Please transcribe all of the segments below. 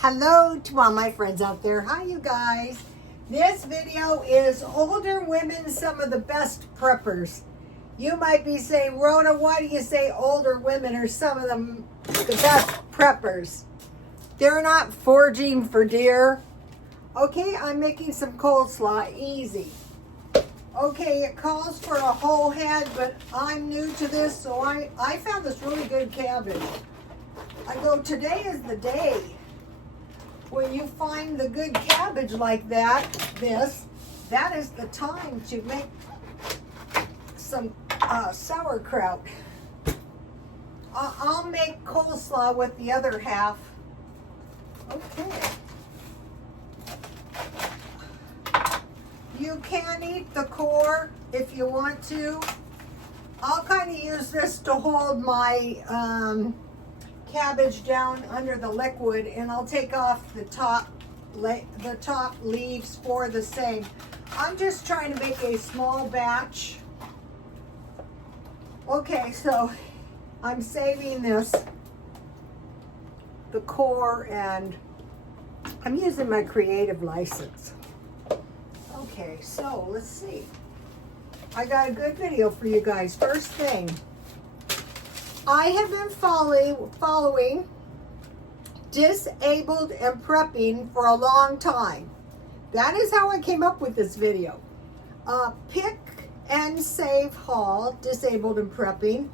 Hello to all my friends out there. Hi, you guys. This video is older women, some of the best preppers. You might be saying, Rhoda, why do you say older women are some of them the best preppers? They're not foraging for deer. Okay, I'm making some coleslaw, easy. Okay, it calls for a whole head, but I'm new to this, so I found this really good cabbage. I go, today is the day. When you find the good cabbage like that that is the time to make some sauerkraut. I'll make coleslaw with the other half. Okay. You can eat the core if you want to. I'll kind of use this to hold my cabbage down under the liquid, and I'll take off the top leaves for the same. I'm just trying to make a small batch. Okay, so I'm saving the core, and I'm using my creative license. Okay, so let's see. I got a good video for you guys. First thing, I have been following Disabled and Prepping for a long time. That is how I came up with this video. Pick and Save haul, Disabled and Prepping.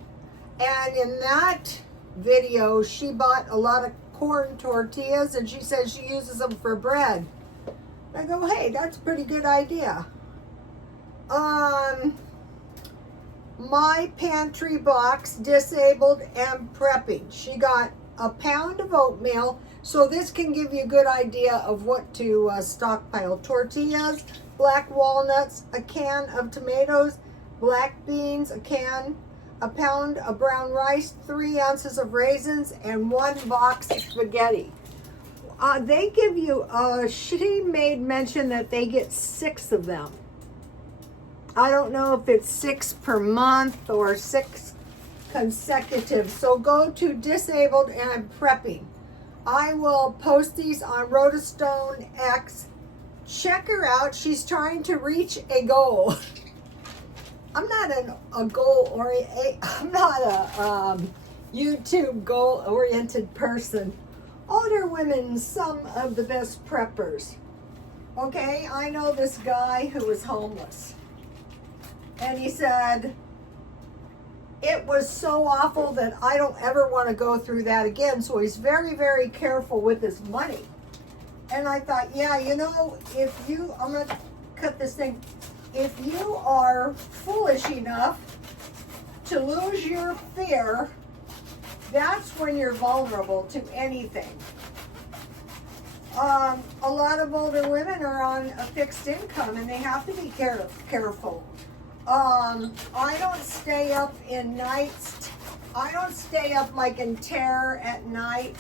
And in that video, she bought a lot of corn tortillas, and she says she uses them for bread. I go, hey, that's a pretty good idea. My pantry box, Disabled and Prepping. She got a pound of oatmeal, so this can give you a good idea of what to stockpile. Tortillas, black walnuts, a can of tomatoes, black beans, a can, a pound of brown rice, 3 ounces of raisins, and 1 box of spaghetti. They give you, she made mention that they get 6 of them. I don't know if it's 6 per month or 6 consecutive. So go to Disabled and Prepping. I will post these on Rhoda Stone X. Check her out. She's trying to reach a goal. I'm not a YouTube goal-oriented person. Older women, some of the best preppers. Okay, I know this guy who was homeless. And he said, it was so awful that I don't ever want to go through that again. So he's very, very careful with his money. And I thought, yeah, you know, I'm going to cut this thing. If you are foolish enough to lose your fear, that's when you're vulnerable to anything. A lot of older women are on a fixed income, and they have to be careful. I don't stay up in nights. I don't stay up like in terror at night,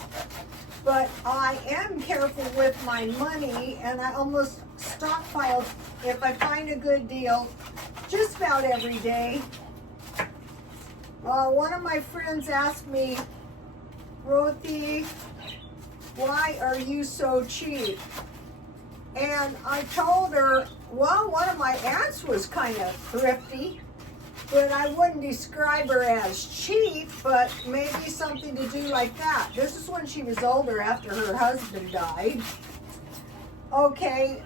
but I am careful with my money, and I almost stockpile if I find a good deal just about every day. One of my friends asked me, Ruthie, why are you so cheap? And I told her, well, one of my aunts was kind of thrifty, but I wouldn't describe her as cheap, but maybe something to do like that. This is when she was older, after her husband died. Okay,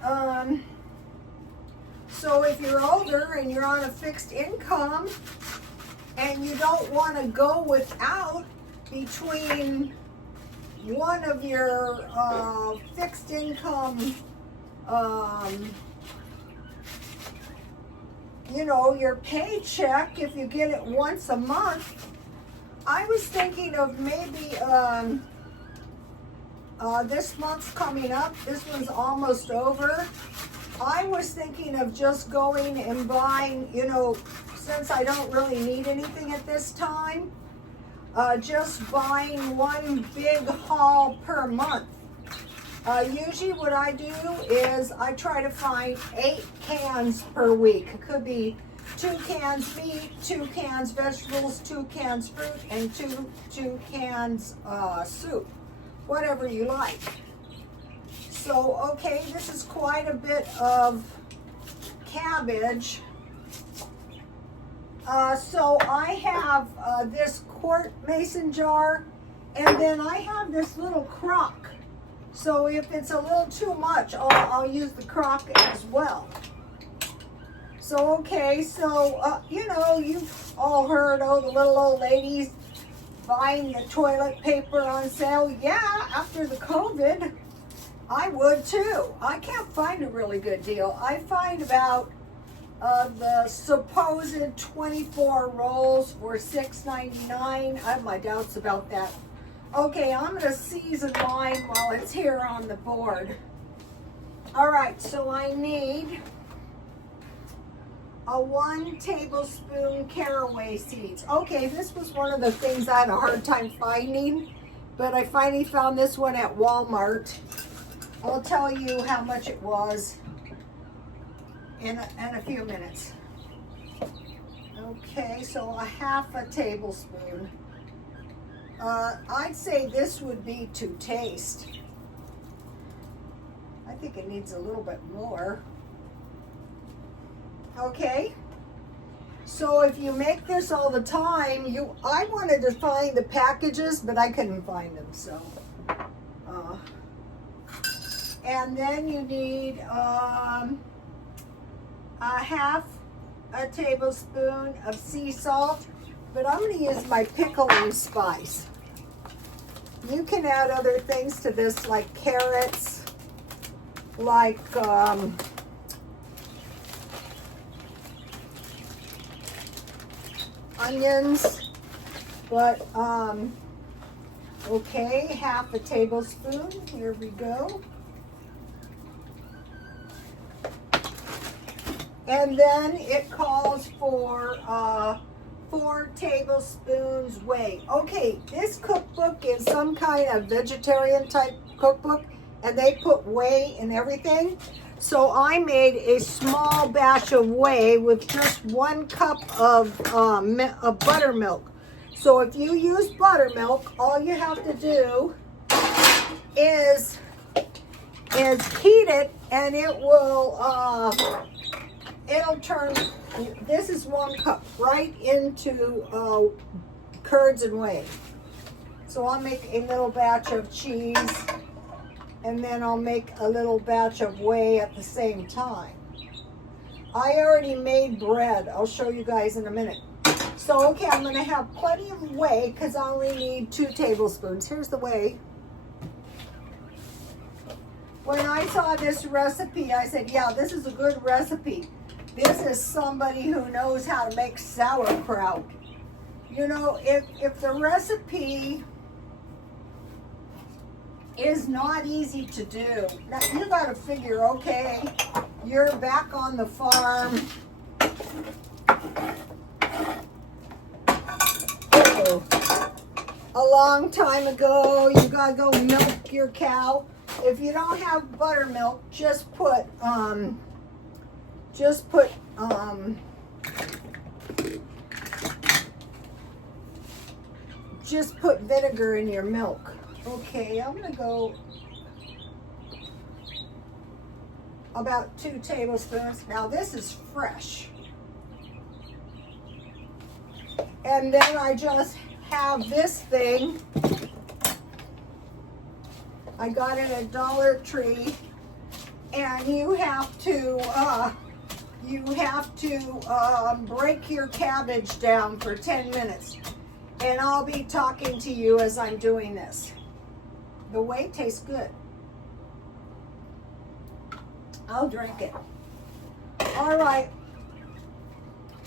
so if you're older and you're on a fixed income and you don't want to go without between one of your fixed income, you know, your paycheck, if you get it once a month, I was thinking of maybe this month's coming up. This one's almost over. I was thinking of just going and buying, you know, since I don't really need anything at this time, just buying one big haul per month. Usually what I do is I try to find 8 cans per week. It could be 2 cans meat, 2 cans vegetables, 2 cans fruit, and two cans soup. Whatever you like. So, okay, this is quite a bit of cabbage. So I have this quart mason jar, and then I have this little crock. So if it's a little too much, I'll use the crock as well. So, okay, so, you know, you've all heard, oh, the little old ladies buying the toilet paper on sale. Yeah, after the COVID, I would too. I can't find a really good deal. I find about the supposed 24 rolls for $6.99. I have my doubts about that. Okay, I'm going to season mine while it's here on the board. All right, so I need a 1 tablespoon caraway seeds. Okay, this was one of the things I had a hard time finding, but I finally found this one at Walmart. I'll tell you how much it was in a few minutes. Okay, so a 1/2 tablespoon. I'd say this would be to taste. I think it needs a little bit more. Okay, so if you make this all the time, I wanted to find the packages, but I couldn't find them, so. And then you need a 1/2 tablespoon of sea salt, but I'm going to use my pickling spice. You can add other things to this, like carrots, like onions, but okay, 1/2 tablespoon. Here we go. And then it calls for 4 tablespoons whey. Okay, this cookbook is some kind of vegetarian type cookbook, and they put whey in everything. So I made a small batch of whey with just 1 cup of buttermilk. So if you use buttermilk, all you have to do is heat it, and it will it'll turn, this is 1 cup, right into curds and whey. So I'll make a little batch of cheese, and then I'll make a little batch of whey at the same time. I already made bread. I'll show you guys in a minute. So, okay, I'm going to have plenty of whey because I only need 2 tablespoons. Here's the whey. When I saw this recipe, I said, yeah, this is a good recipe. This is somebody who knows how to make sauerkraut. You know, if the recipe is not easy to do, now you got to figure, okay, you're back on the farm. A long time ago, you got to go milk your cow. If you don't have buttermilk, just put vinegar in your milk. Okay, I'm gonna go about 2 tablespoons. Now this is fresh. And then I just have this thing. I got it at Dollar Tree, and you have to break your cabbage down for 10 minutes. And I'll be talking to you as I'm doing this. The whey tastes good. I'll drink it. All right.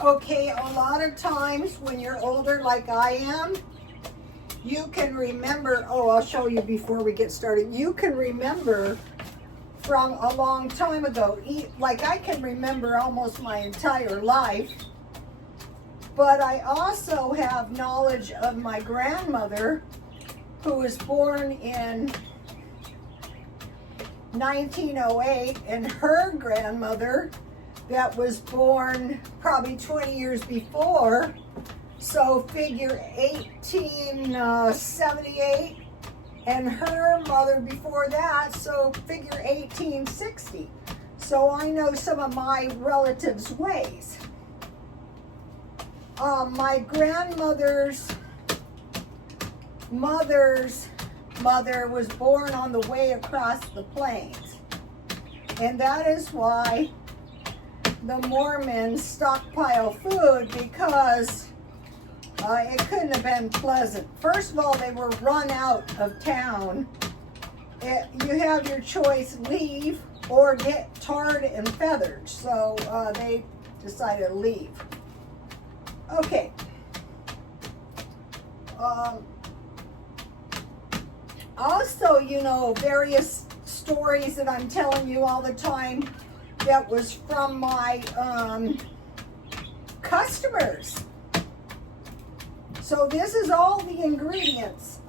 Okay, a lot of times when you're older like I am, you can remember, I'll show you before we get started. You can remember from a long time ago, like I can remember almost my entire life, but I also have knowledge of my grandmother, who was born in 1908, and her grandmother that was born probably 20 years before. So figure 1878, and her mother before that, so figure 1860. So I know some of my relatives' ways. My grandmother's mother's mother was born on the way across the plains. And that is why the Mormons stockpile food, because it couldn't have been pleasant. First of all, they were run out of town. You have your choice, leave or get tarred and feathered. So they decided to leave. Okay. Also, you know, various stories that I'm telling you all the time that was from my customers. So this is all the ingredients.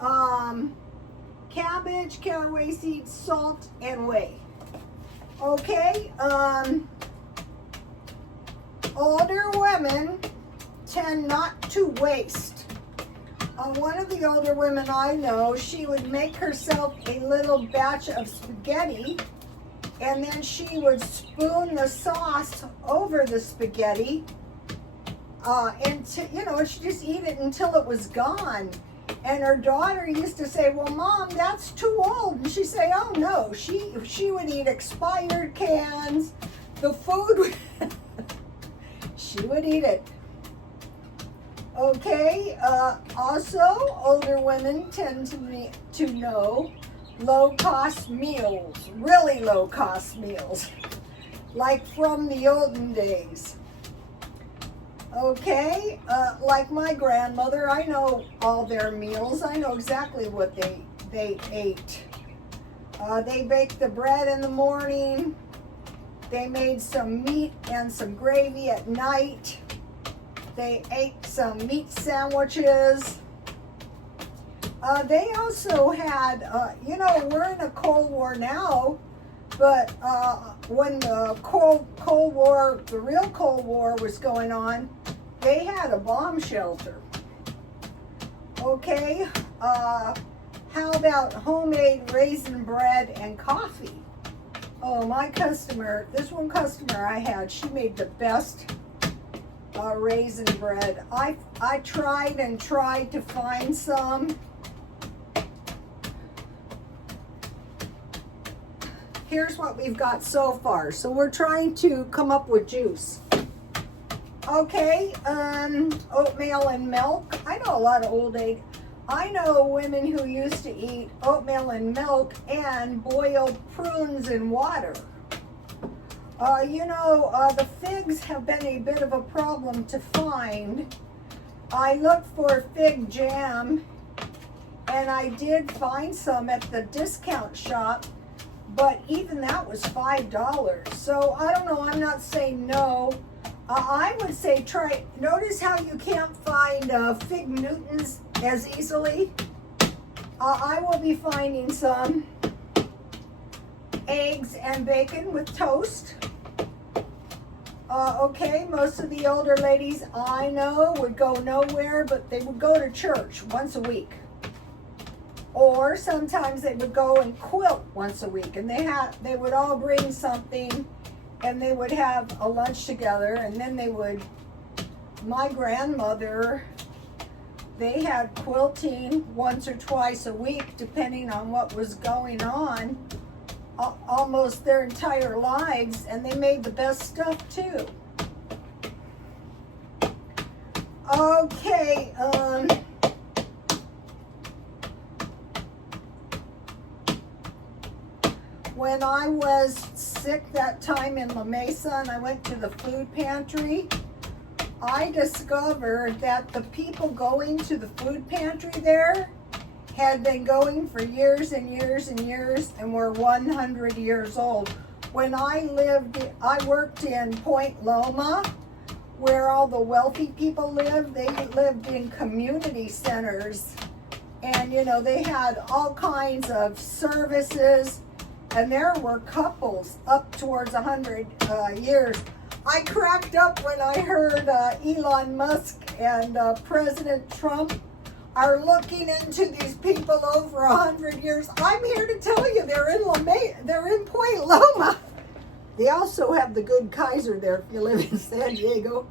Cabbage, caraway seeds, salt, and whey. Okay, older women tend not to waste. One of the older women I know, she would make herself a little batch of spaghetti, and then she would spoon the sauce over the spaghetti, and she'd just eat it until it was gone. And her daughter used to say, "Well, Mom, that's too old." And she'd say, "Oh no, she would eat expired cans. The food, she would eat it." Okay, also, older women tend to know low-cost meals, really low-cost meals, like from the olden days. Okay, like my grandmother, I know all their meals. I know exactly what they ate. They baked the bread in the morning. They made some meat and some gravy at night. They ate some meat sandwiches. They also had, we're in a Cold War now, but when the Cold War, the real Cold War was going on, they had a bomb shelter. Okay, how about homemade raisin bread and coffee? Oh, this one customer I had, she made the best raisin bread. I tried and tried to find some. Here's what we've got so far. So we're trying to come up with juice. Okay, oatmeal and milk. I know a lot of old age. I know women who used to eat oatmeal and milk and boiled prunes in water. The figs have been a bit of a problem to find. I looked for fig jam, and I did find some at the discount shop, but even that was $5. So I don't know, I'm not saying no. I would say try, notice how you can't find fig Newtons as easily? I will be finding some eggs and bacon with toast. Okay, most of the older ladies I know would go nowhere, but they would go to church once a week. Or sometimes they would go and quilt once a week, and they would all bring something, and they would have a lunch together, and then my grandmother, they had quilting once or twice a week, depending on what was going on, almost their entire lives, and they made the best stuff too. Okay, when I was sick that time in La Mesa and I went to the food pantry, I discovered that the people going to the food pantry there had been going for years and years and years and were 100 years old. When I worked in Point Loma, where all the wealthy people lived. They lived in community centers, and they had all kinds of services, and there were couples up towards 100 years. I cracked up when I heard Elon Musk and President Trump are looking into these people over 100 years, I'm here to tell you they're in Point Loma. They also have the good Kaiser there if you live in San Diego.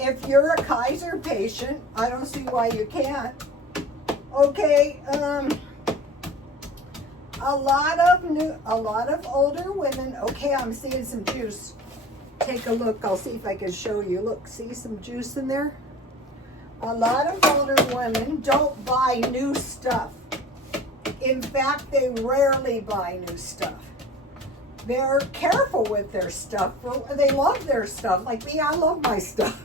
If you're a Kaiser patient, I don't see why you can't. Okay, a lot of older women. Okay, I'm seeing some juice. Take a look. I'll see if I can show you. Look, see some juice in there? A lot of older women don't buy new stuff. In fact, they rarely buy new stuff. They're careful with their stuff. They love their stuff. Like me, I love my stuff.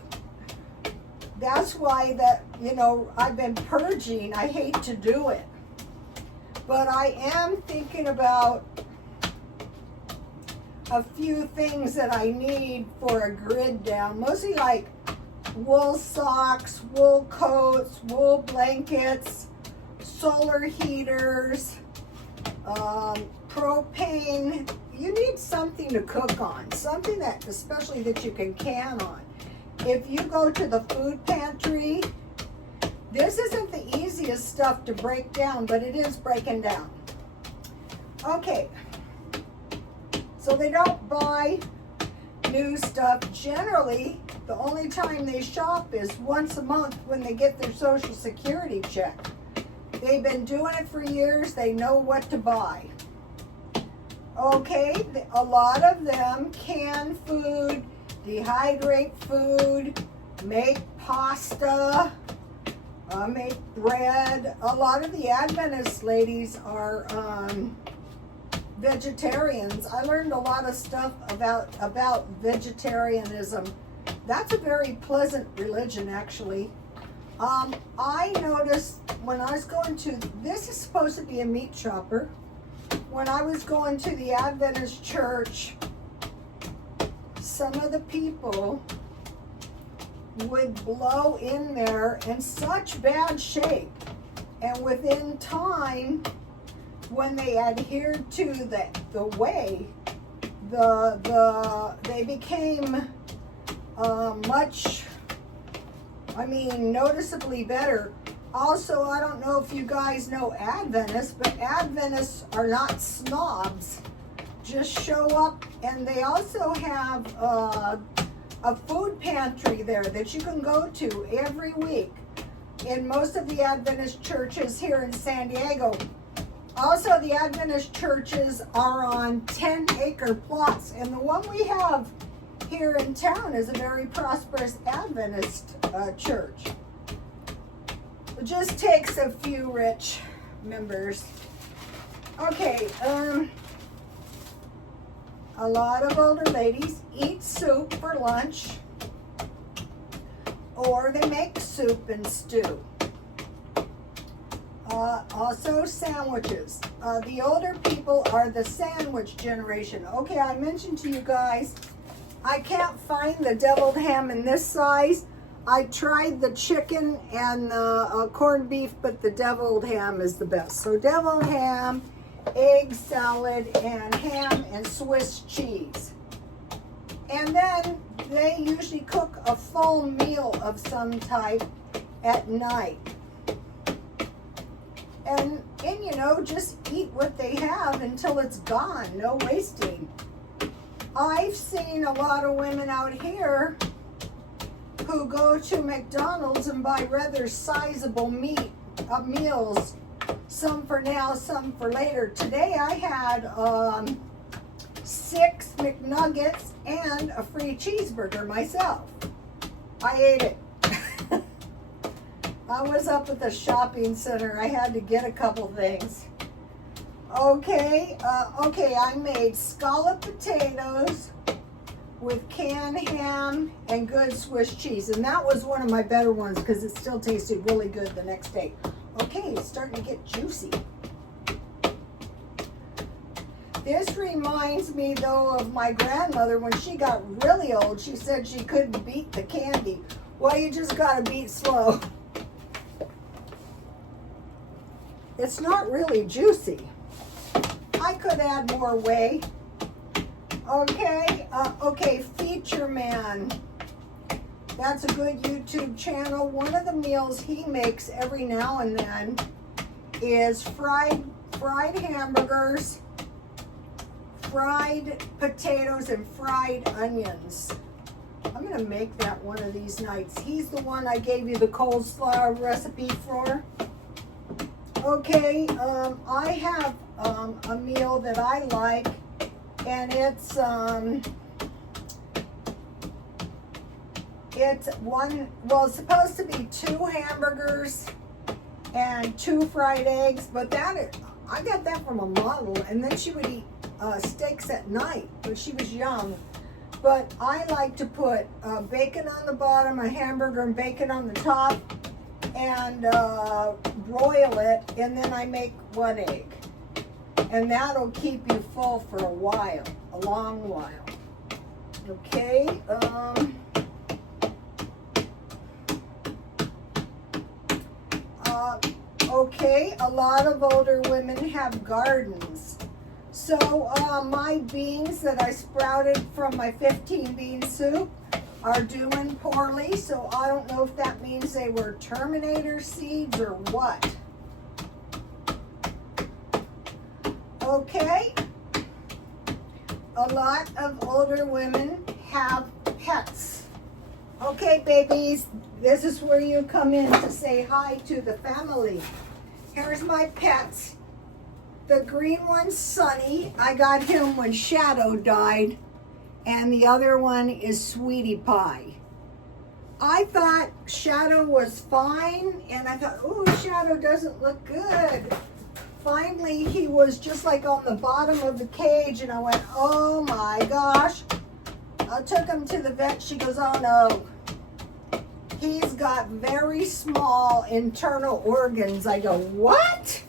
That's why I've been purging. I hate to do it. But I am thinking about a few things that I need for a grid down. Mostly like wool socks, wool coats, wool blankets, solar heaters, propane. You need something to cook on. Something that, especially that you can can on. If you go to the food pantry, this isn't the easiest stuff to break down, but it is breaking down. Okay, so they don't buy new stuff. Generally, the only time they shop is once a month when they get their Social Security check. They've been doing it for years. They know what to buy. Okay, a lot of them can food, dehydrate food, make pasta, make bread. A lot of the Adventist ladies are vegetarians. I learned a lot of stuff about vegetarianism. That's a very pleasant religion, actually. I noticed when I was going to, this is supposed to be a meat shopper. When I was going to the Adventist church, some of the people would blow in there in such bad shape, and within time, when they adhered to the way, they became noticeably better. Also, I don't know if you guys know Adventists, but Adventists are not snobs. Just show up, and they also have a food pantry there that you can go to every week in most of the Adventist churches here in San Diego. Also, the Adventist churches are on 10-acre plots, and the one we have here in town is a very prosperous Adventist church. It just takes a few rich members. Okay, a lot of older ladies eat soup for lunch, or they make soup and stew. Also sandwiches. The older people are the sandwich generation. Okay, I mentioned to you guys, I can't find the deviled ham in this size. I tried the chicken and the corned beef, but the deviled ham is the best. So deviled ham, egg salad, and ham and Swiss cheese. And then they usually cook a full meal of some type at night. And just eat what they have until it's gone. No wasting. I've seen a lot of women out here who go to McDonald's and buy rather sizable meals. Some for now, some for later. Today I had 6 McNuggets and a free cheeseburger myself. I ate it. I was up at the shopping center. I had to get a couple things. Okay, I made scalloped potatoes with canned ham and good Swiss cheese. And that was one of my better ones because it still tasted really good the next day. Okay, it's starting to get juicy. This reminds me, though, of my grandmother. When she got really old, she said she couldn't beat the candy. Well, you just got to beat slow. It's not really juicy. I could add more whey. Okay, Feature Man. That's a good YouTube channel. One of the meals he makes every now and then is fried hamburgers, fried potatoes, and fried onions. I'm gonna make that one of these nights. He's the one I gave you the coleslaw recipe for. Okay, I have a meal that I like, and it's it's supposed to be 2 hamburgers and 2 fried eggs, but I got that from a model, and then she would eat steaks at night, but she was young. But I like to put bacon on the bottom, a hamburger and bacon on the top, and broil it, and then I make 1 egg. And that'll keep you full for a while, a long while. Okay, okay, a lot of older women have gardens. So my beans that I sprouted from my 15 bean soup are doing poorly, so I don't know if that means they were Terminator seeds or what. Okay, a lot of older women have pets. Okay, babies, this is where you come in to say hi to the family. Here's my pets. The green one's Sonny. I got him when Shadow died. And the other one is Sweetie Pie. I thought Shadow was fine, and I thought, oh, Shadow doesn't look good. Finally, he was just like on the bottom of the cage, and I went, oh my gosh. I took him to the vet. She goes, oh no. He's got very small internal organs. I go, what?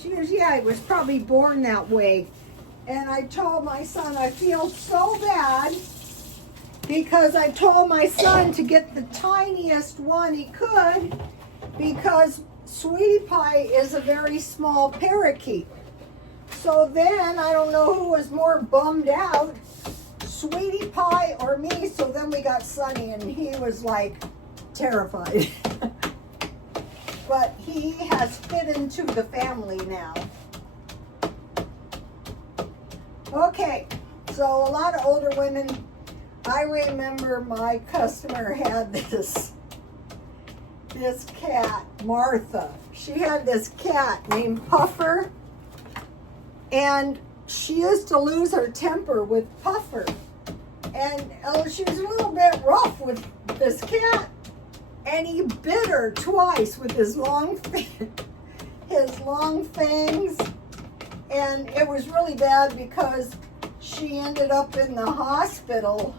She goes, yeah, he was probably born that way. And I told my son, I feel so bad because I told my son to get the tiniest one he could because Sweetie Pie is a very small parakeet. So then I don't know who was more bummed out, Sweetie Pie or me. So then we got Sonny, and he was like terrified. But he has fit into the family now. Okay, so a lot of older women, I remember my customer had this cat, Martha. She had this cat named Puffer, and she used to lose her temper with Puffer. And she was a little bit rough with this cat, and he bit her twice with his long fangs. And it was really bad because she ended up in the hospital.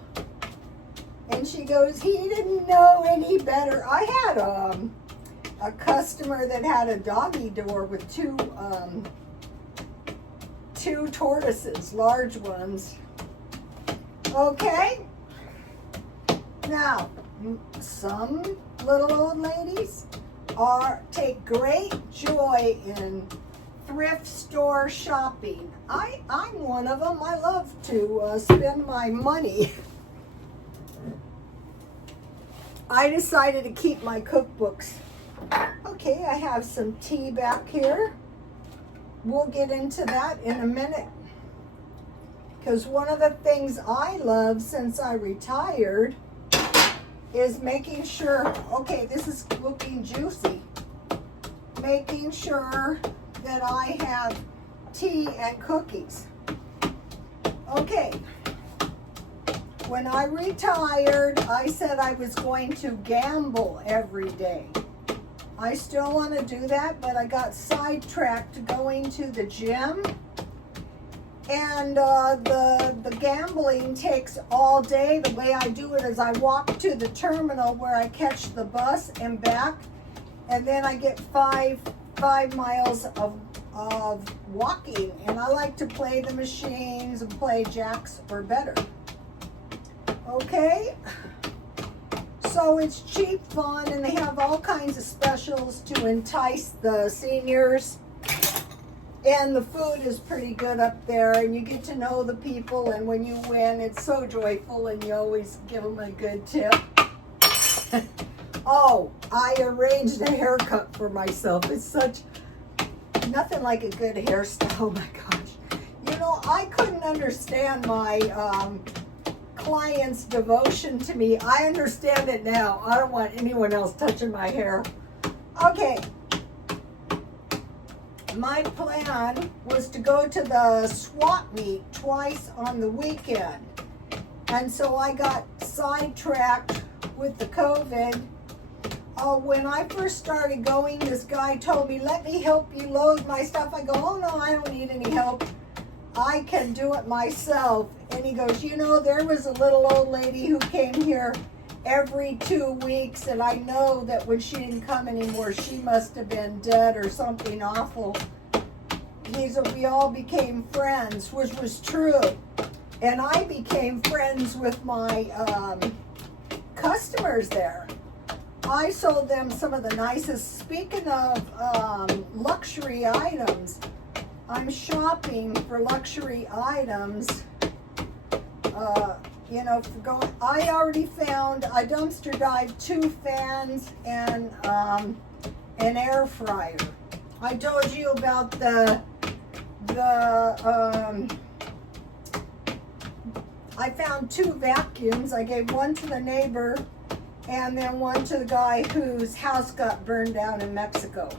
And she goes, he didn't know any better. I had a customer that had a doggy door with two tortoises, large ones. Okay. Now, some little old ladies take great joy in thrift store shopping. I'm one of them. I love to spend my money. I decided to keep my cookbooks. Okay, I have some tea back here. We'll get into that in a minute. Because one of the things I love since I retired is making sure, okay, this is looking juicy. Making sure that I have tea and cookies. Okay, when I retired, I said I was going to gamble every day. I still want to do that, but I got sidetracked going to the gym, and the gambling takes all day. The way I do it is I walk to the terminal where I catch the bus and back, and then I get five miles of walking, and I like to play the machines and play jacks or better. Okay, so it's cheap fun, and they have all kinds of specials to entice the seniors, and the food is pretty good up there, and you get to know the people, and when you win, it's so joyful, and you always give them a good tip. Oh, I arranged a haircut for myself. It's such, nothing like a good hairstyle. Oh my gosh. You know, I couldn't understand my client's devotion to me. I understand it now. I don't want anyone else touching my hair. Okay. My plan was to go to the swap meet twice on the weekend. And so I got sidetracked with the COVID. When I first started going, this guy told me, let me help you load my stuff. I go, oh no, I don't need any help. I can do it myself. And he goes, you know, there was a little old lady who came here every 2 weeks, and I know that when she didn't come anymore, she must have been dead or something awful. He said, we all became friends, which was true. And I became friends with my customers there. I sold them some of the nicest, speaking of luxury items, I'm shopping for luxury items. You know, for going, I already found, I dumpster dived 2 fans and an air fryer. I told you about I found 2 vacuums. I gave one to the neighbor and then one to the guy whose house got burned down in Mexico.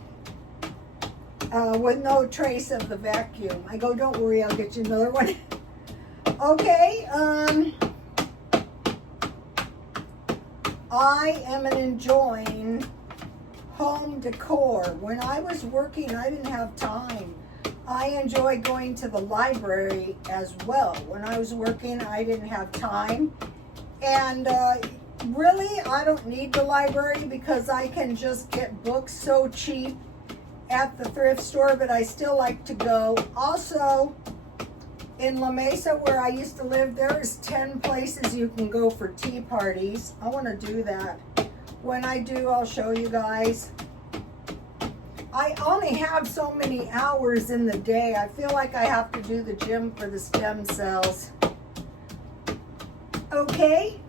With no trace of the vacuum. I go, don't worry, I'll get you another one. Okay, I am enjoying home decor. When I was working, I didn't have time. I enjoy going to the library as well. When I was working, I didn't have time. And really, I don't need the library because I can just get books so cheap at the thrift store, but I still like to go. Also, in La Mesa, where I used to live, there's 10 places you can go for tea parties. I want to do that. When I do, I'll show you guys. I only have so many hours in the day. I feel like I have to do the gym for the stem cells. Okay,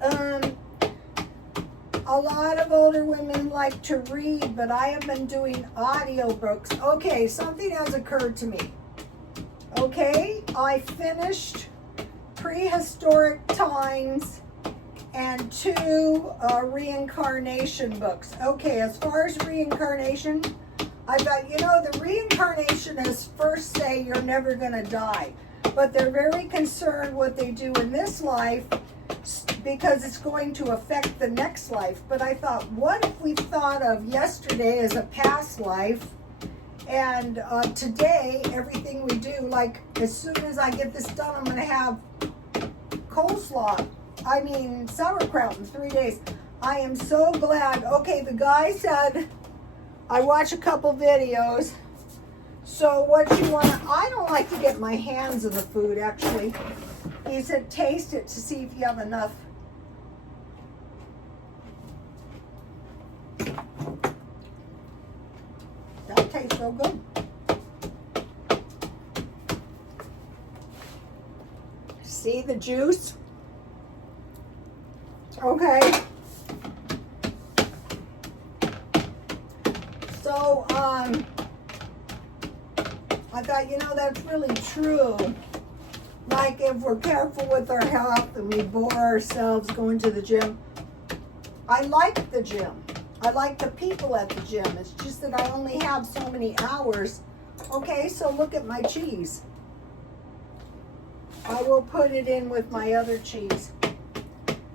a lot of older women like to read, but I have been doing audiobooks. Okay, something has occurred to me. Okay, I finished Prehistoric Times and 2 reincarnation books. Okay, as far as reincarnation, I thought, you know, the reincarnationists first say you're never going to die, but they're very concerned what they do in this life because it's going to affect the next life. But I thought, what if we thought of yesterday as a past life, and today, everything we do, like as soon as I get this done, I'm going to have sauerkraut in 3 days. I am so glad. Okay, the guy said, I watch a couple videos. So what you want to, I don't like to get my hands in the food, actually. He said, taste it to see if you have enough. That tastes so good. See the juice? Okay. So, I thought, you know, that's really true. Like, if we're careful with our health and we bore ourselves going to the gym. I like the gym. I like the people at the gym. It's just that I only have so many hours. Okay, so look at my cheese. I will put it in with my other cheese.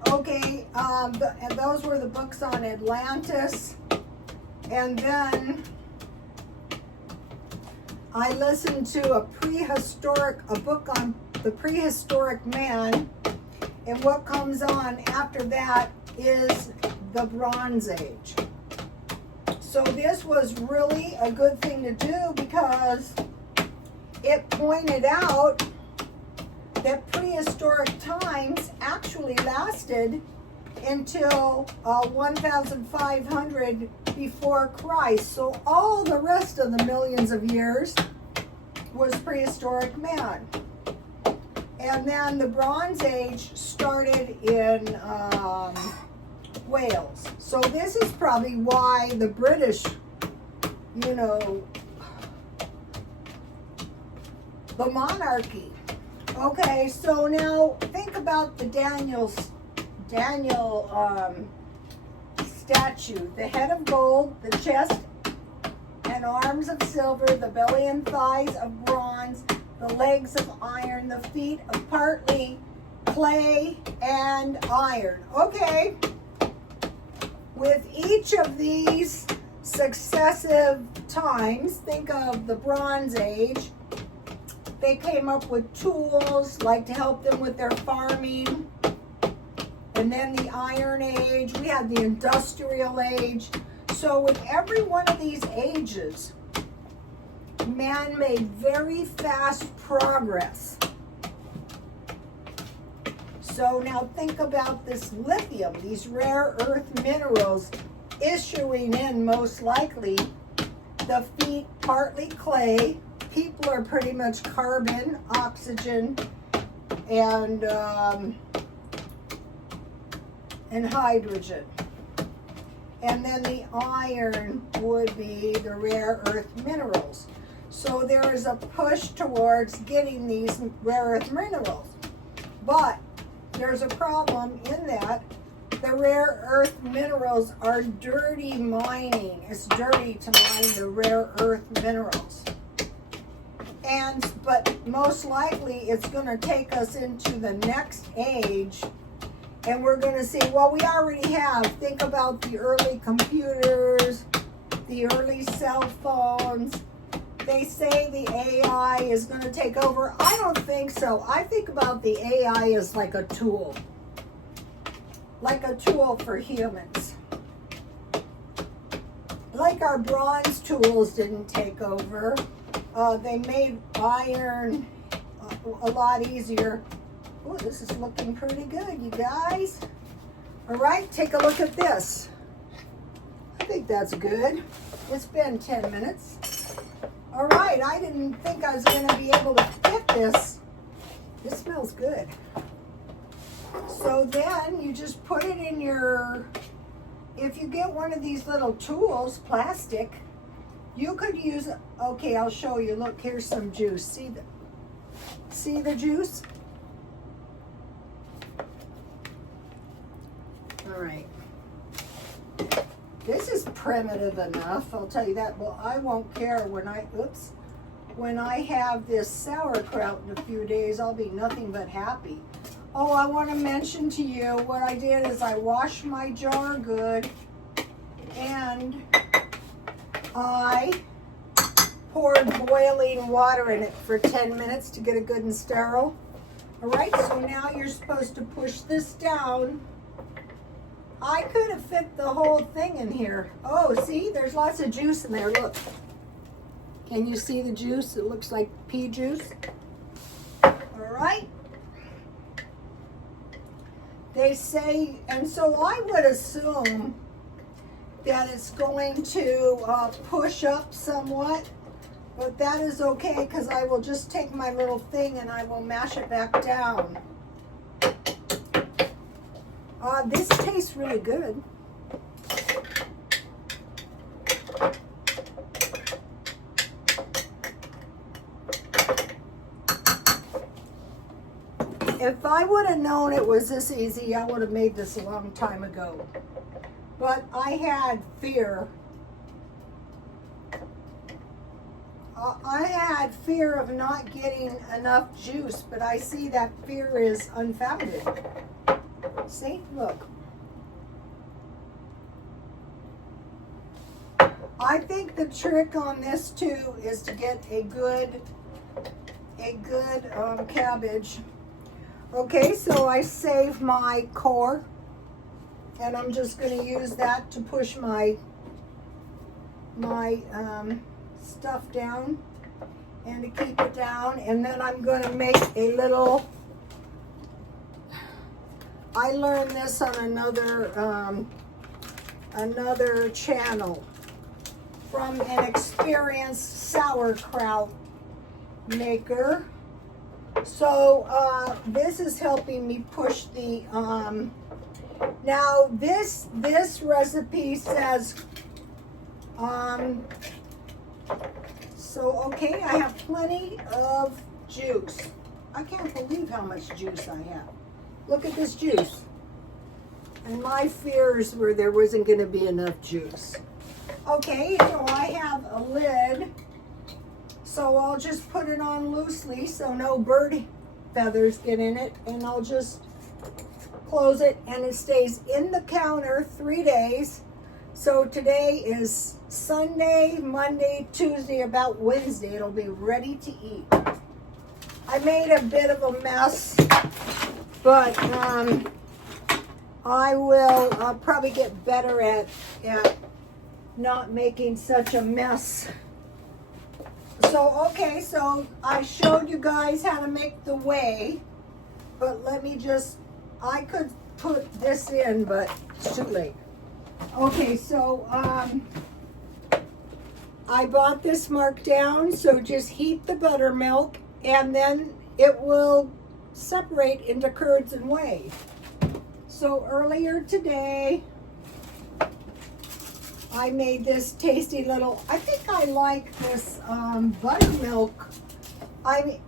Okay, and those were the books on Atlantis. And then I listened to a book on the prehistoric man. And what comes on after that is the Bronze Age. So this was really a good thing to do because it pointed out that prehistoric times actually lasted until 1500 before Christ. So all the rest of the millions of years was prehistoric man. And then the Bronze Age started in, Wales. So this is probably why the British, you know, the monarchy. Okay, so now think about the Daniel statue. The head of gold, the chest and arms of silver, the belly and thighs of bronze, the legs of iron, the feet of partly clay and iron. Okay, with each of these successive times, think of the Bronze Age, they came up with tools like to help them with their farming. And then the Iron Age, we had the Industrial Age. So with every one of these ages, man made very fast progress. So now think about this lithium, these rare earth minerals issuing in most likely. The feet partly clay. People are pretty much carbon, oxygen, and hydrogen. And then the iron would be the rare earth minerals. So there is a push towards getting these rare earth minerals. But there's a problem in that the rare earth minerals are dirty mining. It's dirty to mine the rare earth minerals. But most likely it's going to take us into the next age, and we're going to see, well, we already have. Think about the early computers, the early cell phones. They say the AI is going to take over. I don't think so. I think about the AI as like a tool for humans. Like our bronze tools didn't take over. They made iron a lot easier. Oh, this is looking pretty good, you guys. All right, take a look at this. I think that's good. It's been 10 minutes. All right, I didn't think I was going to be able to fit this. This smells good. So then you just put it in your, if you get one of these little tools, plastic, you could use, okay, I'll show you. Look, here's some juice. See the juice? All right. This is primitive enough, I'll tell you that. Well, I won't care when I have this sauerkraut in a few days. I'll be nothing but happy. Oh, I want to mention to you what I did is I washed my jar good, and I poured boiling water in it for 10 minutes to get it good and sterile. All right, so now you're supposed to push this down. I could have fit the whole thing in here. Oh, see, there's lots of juice in there. Look. Can you see the juice? It looks like pea juice. All right. They say, and so I would assume that it's going to push up somewhat, but that is okay because I will just take my little thing and I will mash it back down. This tastes really good. If I would have known it was this easy, I would have made this a long time ago. But I had fear. I had fear of not getting enough juice, but I see that fear is unfounded. See, look. I think the trick on this too is to get a good cabbage. Okay, so I saved my core, and I'm just going to use that to push my stuff down and to keep it down. And then I'm going to make a little. I learned this on another channel from an experienced sauerkraut maker. So this is helping me push the Now this recipe says, so okay, I have plenty of juice. I can't believe how much juice I have. Look at this juice. And my fears were there wasn't going to be enough juice. Okay, so I have a lid. So I'll just put it on loosely so no bird feathers get in it. And I'll just close it and it stays in the counter 3 days. So today is Sunday, Monday, Tuesday, about Wednesday. It'll be ready to eat. I made a bit of a mess, but I will probably get better at not making such a mess. So, okay, so I showed you guys how to make the whey, but let me just, I could put this in, but it's too late. Okay, so I bought this marked down, so just heat the buttermilk and then it will separate into curds and whey. So earlier today, I made this tasty little, I think I like this buttermilk.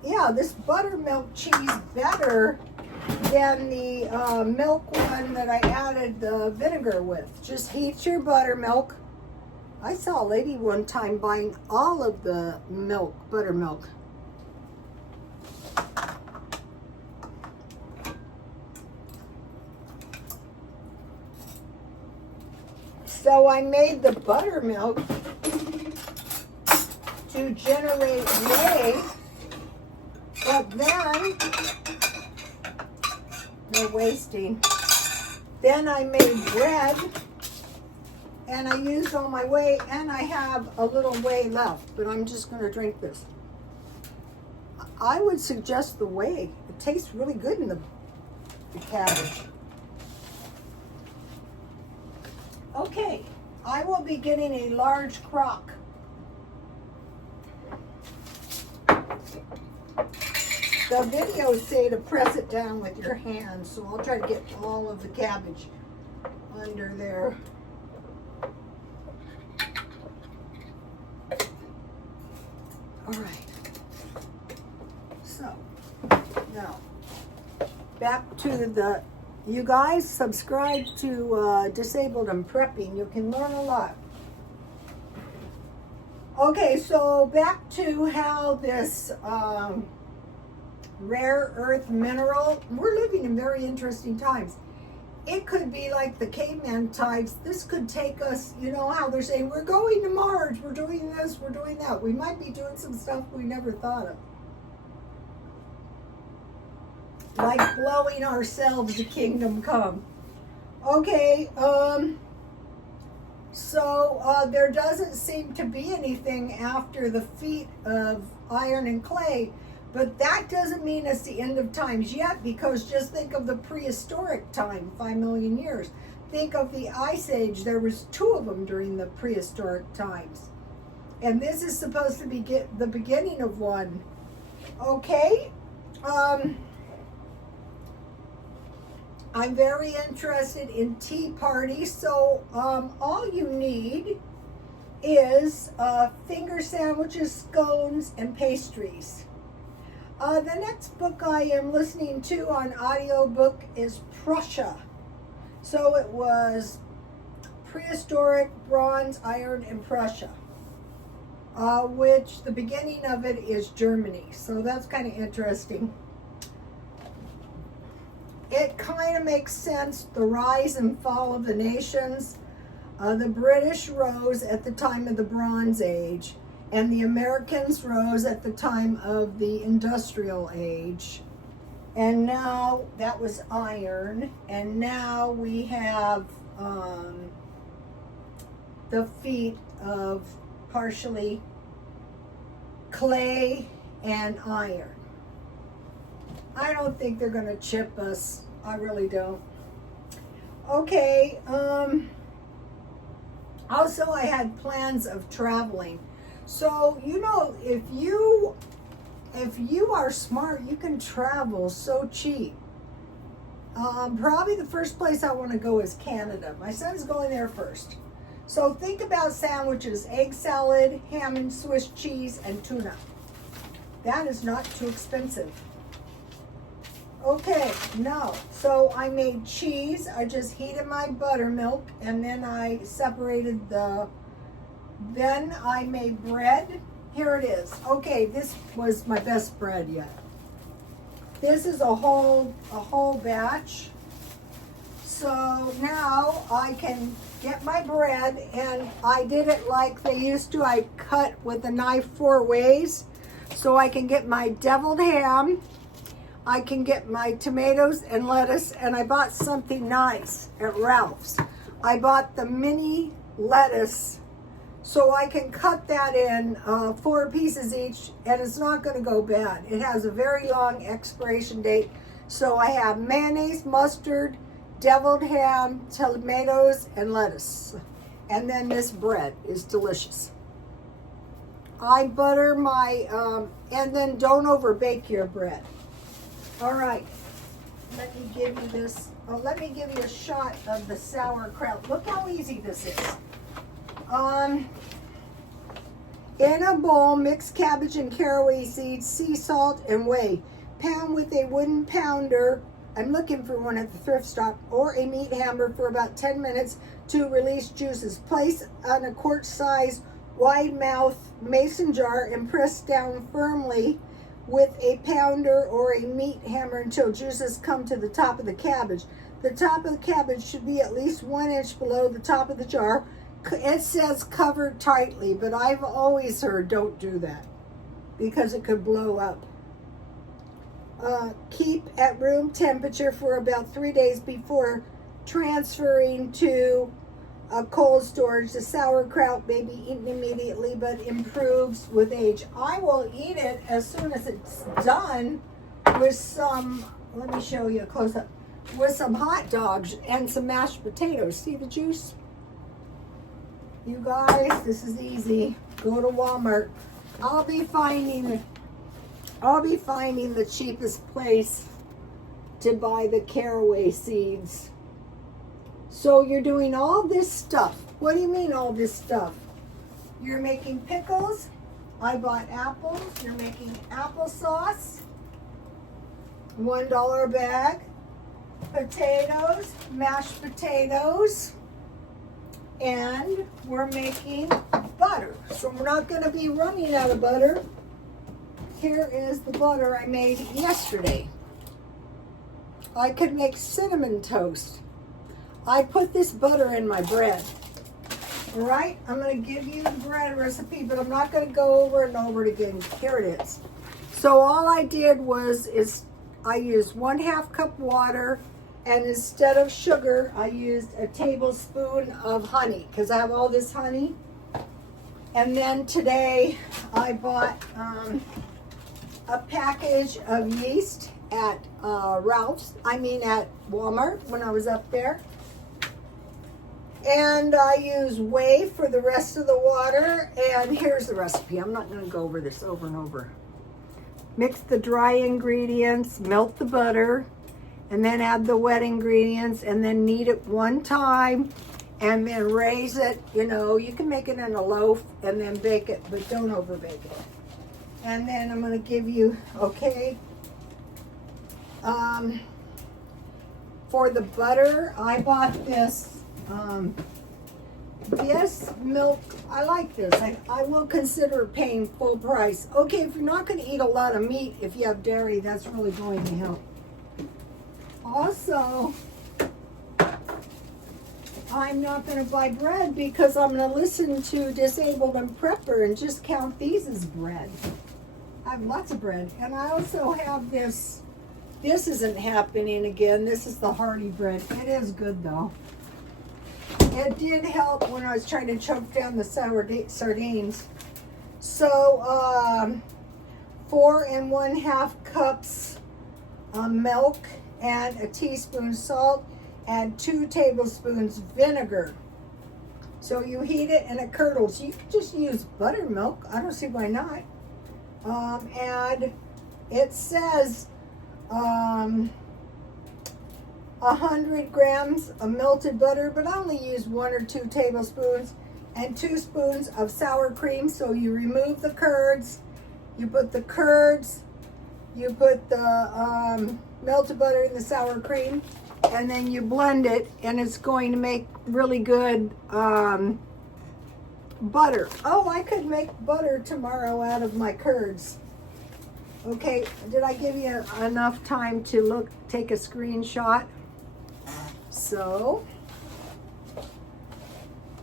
Yeah, this buttermilk cheese better than the milk one that I added the vinegar with. Just heat your buttermilk. I saw a lady one time buying all of the milk, buttermilk. So I made the buttermilk to generate whey, but then, no wasting. Then I made bread, and I used all my whey, and I have a little whey left, but I'm just going to drink this. I would suggest the whey. It tastes really good in the cabbage. Okay, I will be getting a large crock. The videos say to press it down with your hands, so I'll try to get all of the cabbage under there. All right. So, now, back to the, you guys subscribe to Disabled and Prepping. You can learn a lot. Okay, so back to how this rare earth mineral, we're living in very interesting times. It could be like the caveman times. This could take us, you know how they're saying, we're going to Mars, we're doing this, we're doing that. We might be doing some stuff we never thought of. Like blowing ourselves to kingdom come. Okay, so there doesn't seem to be anything after the feet of iron and clay, but that doesn't mean it's the end of times yet, because just think of the prehistoric time, 5 million years. Think of the Ice Age. There was 2 of them during the prehistoric times. And this is supposed to be the beginning of one. Okay, I'm very interested in tea parties, so all you need is finger sandwiches, scones, and pastries. The next book I am listening to on audiobook is Prussia. So it was prehistoric, bronze, iron, and Prussia, which the beginning of it is Germany. So that's kind of interesting. It kind of makes sense, the rise and fall of the nations. The British rose at the time of the Bronze Age, and the Americans rose at the time of the Industrial Age. And now, that was iron, and now we have the feet of partially clay and iron. I don't think they're going to chip us. I really don't. Okay, also I had plans of traveling. So, you know, if you are smart, you can travel so cheap. Probably the first place I want to go is Canada. My son's going there first. So think about sandwiches: egg salad, ham and Swiss cheese, and tuna. That is not too expensive. Okay, no. So I made cheese. I just heated my buttermilk, and then I separated then I made bread. Here it is. Okay, this was my best bread yet. This is a whole batch. So now I can get my bread, and I did it like they used to. I cut with a knife 4 ways, so I can get my deviled ham, I can get my tomatoes and lettuce, and I bought something nice at Ralph's. I bought the mini lettuce, so I can cut that in 4 pieces each, and it's not going to go bad. It has a very long expiration date. So I have mayonnaise, mustard, deviled ham, tomatoes, and lettuce. And then this bread is delicious. I butter my, and then don't over bake your bread. All right, let me give you this. Let me give you a shot of the sauerkraut. Look how easy this is. In a bowl, mix cabbage and caraway seeds, sea salt, and whey. Pound with a wooden pounder. I'm looking for one at the thrift shop, or a meat hammer for about 10 minutes to release juices. Place on a quart-sized wide mouth mason jar and press down firmly with a pounder or a meat hammer until juices come to the top of the cabbage. The top of the cabbage should be at least 1 inch below the top of the jar. It says covered tightly, but I've always heard don't do that because it could blow up. Keep at room temperature for about 3 days before transferring to cold storage. The sauerkraut may be eaten immediately, but improves with age. I will eat it as soon as it's done with some, let me show you a close-up, with some hot dogs and some mashed potatoes. See the juice? You guys, this is easy. Go to Walmart. I'll be finding the cheapest place to buy the caraway seeds. So you're doing all this stuff. What do you mean all this stuff? You're making pickles. I bought apples. You're making applesauce. $1 a bag. Potatoes, mashed potatoes. And we're making butter. So we're not going to be running out of butter. Here is the butter I made yesterday. I could make cinnamon toast. I put this butter in my bread. All right, I'm going to give you the bread recipe, but I'm not going to go over and over it again. Here it is. So all I did I used 1/2 cup water, and instead of sugar, I used a tablespoon of honey because I have all this honey. And then today I bought a package of yeast at at Walmart when I was up there. And I use whey for the rest of the water. And here's the recipe. I'm not going to go over this over and over. Mix the dry ingredients, melt the butter, and then add the wet ingredients, and then knead it 1 time, and then raise it. You know, you can make it in a loaf and then bake it, but don't over bake it. And then I'm going to give you, for the butter, I bought this milk. I like this. I will consider paying full price. Okay, if you're not going to eat a lot of meat, if you have dairy, that's really going to help. Also, I'm not going to buy bread because I'm going to listen to Disabled and Prepper and just count these as bread. I have lots of bread. And I also have this. This isn't happening again. This is the hearty bread. It is good though. It did help when I was trying to choke down the sardines. So 4 1/2 cups milk and a teaspoon salt and 2 tablespoons vinegar. So you heat it and it curdles. You can just use buttermilk. I don't see why not. And it says 100 grams of melted butter, but I only use 1 or 2 tablespoons, and 2 spoons of sour cream. So you remove the curds, you put the curds, you put the melted butter and the sour cream, and then you blend it, and it's going to make really good butter. Oh, I could make butter tomorrow out of my curds. Okay, did I give you enough time to take a screenshot? So,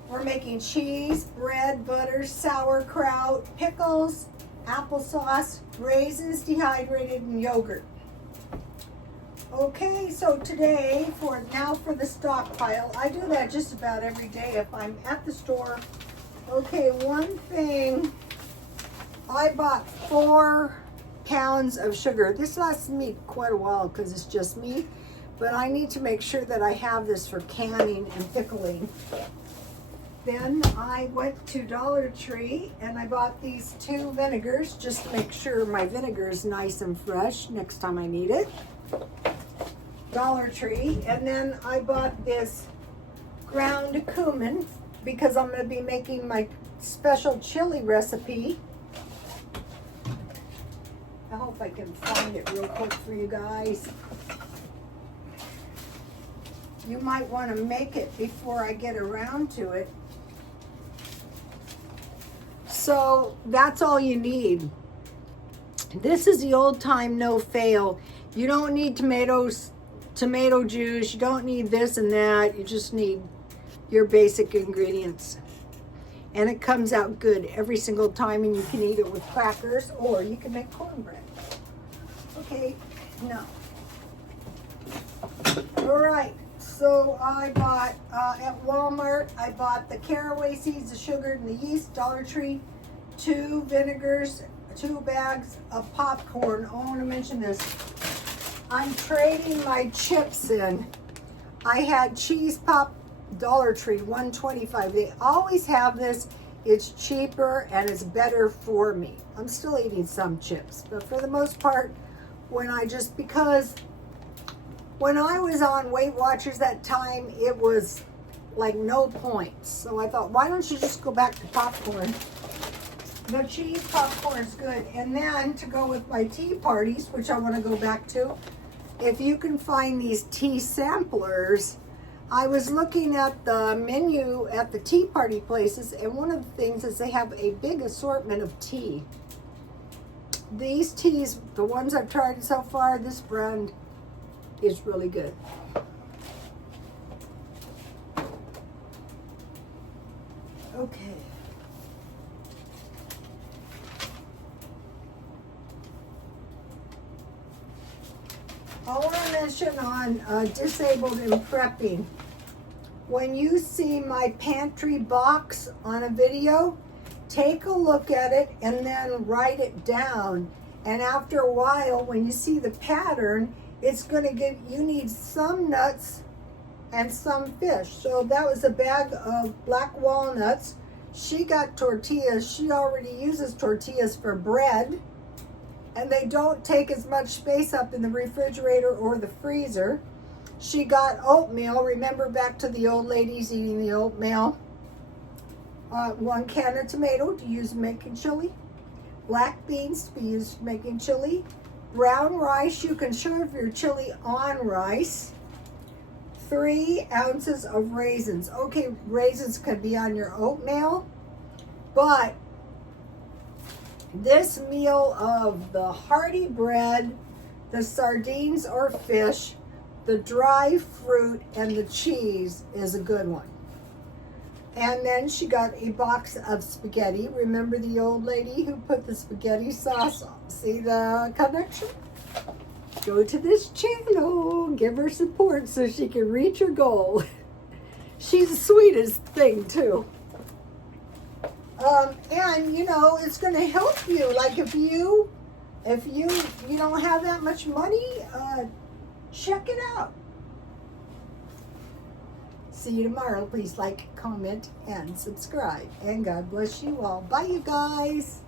we're making cheese, bread, butter, sauerkraut, pickles, applesauce, raisins dehydrated, and yogurt. Okay, so today, for the stockpile, I do that just about every day if I'm at the store. Okay, one thing, I bought 4 pounds of sugar. This lasts me quite a while because it's just me, but I need to make sure that I have this for canning and pickling. Then I went to Dollar Tree and I bought these 2 vinegars just to make sure my vinegar is nice and fresh next time I need it. Dollar Tree. And then I bought this ground cumin because I'm going to be making my special chili recipe. I hope I can find it real quick for you guys. You might want to make it before I get around to it. So that's all you need. This is the old time no fail. You don't need tomatoes, tomato juice. You don't need this and that. You just need your basic ingredients. And it comes out good every single time, and you can eat it with crackers or you can make cornbread. Okay, no. All right, so I bought at Walmart, I bought the caraway seeds, the sugar, and the yeast. Dollar Tree, 2 vinegars, 2 bags of popcorn. Oh, I want to mention this. I'm trading my chips in. I had cheese pop, Dollar Tree, $1.25. They always have this. It's cheaper and it's better for me. I'm still eating some chips, but for the most part, because when I was on Weight Watchers that time, it was like no points. So I thought, why don't you just go back to popcorn? The cheese popcorn is good. And then to go with my tea parties, which I want to go back to, if you can find these tea samplers, I was looking at the menu at the tea party places, and one of the things is they have a big assortment of tea. These teas, the ones I've tried so far, this brand is really good. Okay. I want to mention on disabled and prepping. When you see my pantry box on a video, take a look at it and then write it down. And after a while, when you see the pattern, it's going to you need some nuts and some fish. So that was a bag of black walnuts. She got tortillas. She already uses tortillas for bread, and they don't take as much space up in the refrigerator or the freezer. She got oatmeal. Remember back to the old ladies eating the oatmeal. 1 can of tomato to use in making chili. Black beans to be used in making chili. Brown rice, you can serve your chili on rice. 3 ounces of raisins. Okay, raisins can be on your oatmeal, but this meal of the hearty bread, the sardines or fish, the dry fruit, and the cheese is a good one. And then she got a box of spaghetti. Remember the old lady who put the spaghetti sauce on? See the connection? Go to this channel, give her support so she can reach her goal. She's the sweetest thing too. And you know, it's going to help you. Like if you don't have that much money, check it out. See you tomorrow. Please like, comment, and subscribe. And God bless you all. Bye, you guys.